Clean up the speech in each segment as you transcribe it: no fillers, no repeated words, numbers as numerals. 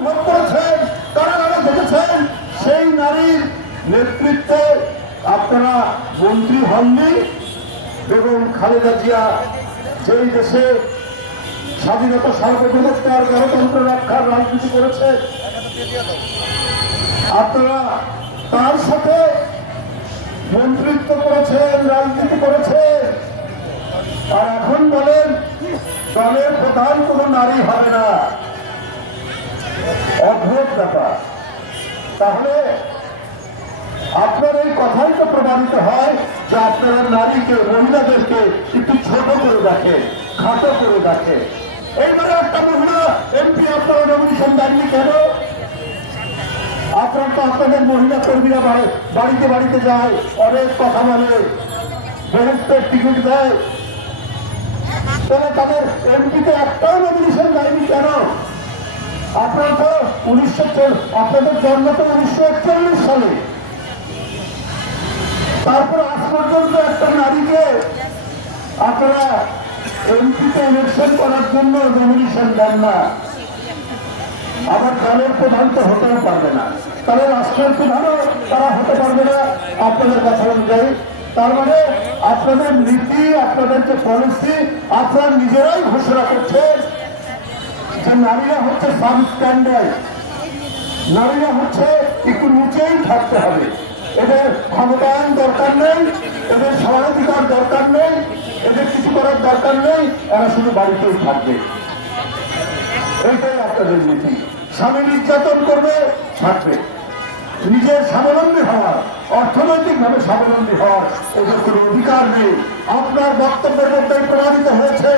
ভোগ করেছেন, কারাগারে দেখেছেন, সেই নারীর নেতৃত্বে আপনারা মন্ত্রী হননি। বেগম খালেদা জিয়া যেই দেশে স্বাধীনতা, সার্বভৌমত্ব আর গণতন্ত্র রক্ষার রাজনীতি করেছে, আপনারা তার সাথে মন্ত্রিত্ব করেছেন, রাজনীতি করেছেন, আর এখন বলেন দলের প্রধান কোন নারী হবে না। অদ্ভুত ব্যাপার। তাহলে আপনার এই কথাই তো প্রমাণিত হয় যে আপনারা নারীকে, মহিলাদেরকে একটু ছোট করে দেখে, খাটো করে দেখে। এইবারে একটা মহিলা এমপি আপনারা নমিনেশন দেননি কেন? আপনার তো আপনাদের মহিলা কর্মীরা বাড়িতে বাড়িতে যায়, অনেক কথা বলে, বেরোতের টিকিট দেয়, তাহলে তাদের এমপিতে একটাও নমিনেশন দেয়নি কেন? আপনারা তো আপনাদের জন্ম তো 1941 সালে, তারপর আজ পর্যন্ত একটা নারীকে আপনারা এমপিতে ইলেকশন করার জন্য নমিনেশন দেন না। আবার দলের প্রধান তো হতেও পারবে না, তাহলে রাষ্ট্রের প্রধানও তারা হতে পারবে না আপনাদের কথা অনুযায়ী। তার মানে আপনাদের নীতি, আপনাদের যে পলিসি, আপনারা নিজেরাই ঘোষণা করছেন যে নারীরা হচ্ছে সাবস্ট্যান্ডার্ড, নারীরা হচ্ছে একটু নিচেই থাকতে হবে, এদের ক্ষমতায়ন দরকার নেই, এদের সমানাধিকার দরকার নেই, এদের কিছু করার দরকার নেই, এরা শুধু বাড়িতেই থাকবে। এইটাই আপনাদের নীতি। স্বামী নির্যাতন করবে, থাকবে। নিজের স্বাবলম্বী হওয়ার, অর্থনৈতিকভাবে স্বাবলম্বী হওয়ার এদের কোনো অধিকার নেই। আপনার বক্তব্যের মধ্যে প্রমাণিত হয়েছে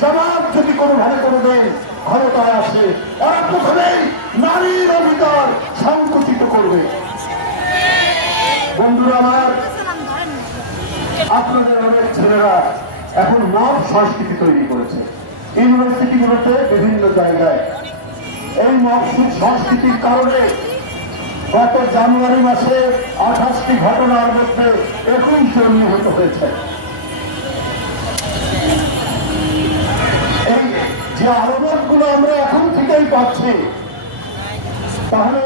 জবাব যদি কোনোভাবে কোনো দিন ক্ষমতায় আসে, ওরা প্রথমেই নারীর অধিকার সংকুচিত করবে। বন্ধুরা আমার, আপনাদের অনেক ছেলেরা এখন মব সংস্কৃতি তৈরি করেছে ইউনিভার্সিটিগুলোতে, বিভিন্ন জায়গায়। এই মব সংস্কৃতির কারণে গত জানুয়ারি মাসে 28টি ঘটনার মধ্যে 21 জন নিহত হয়েছে। এই যে আলোচনাগুলো আমরা এখন থেকেই পাচ্ছি, তাহলে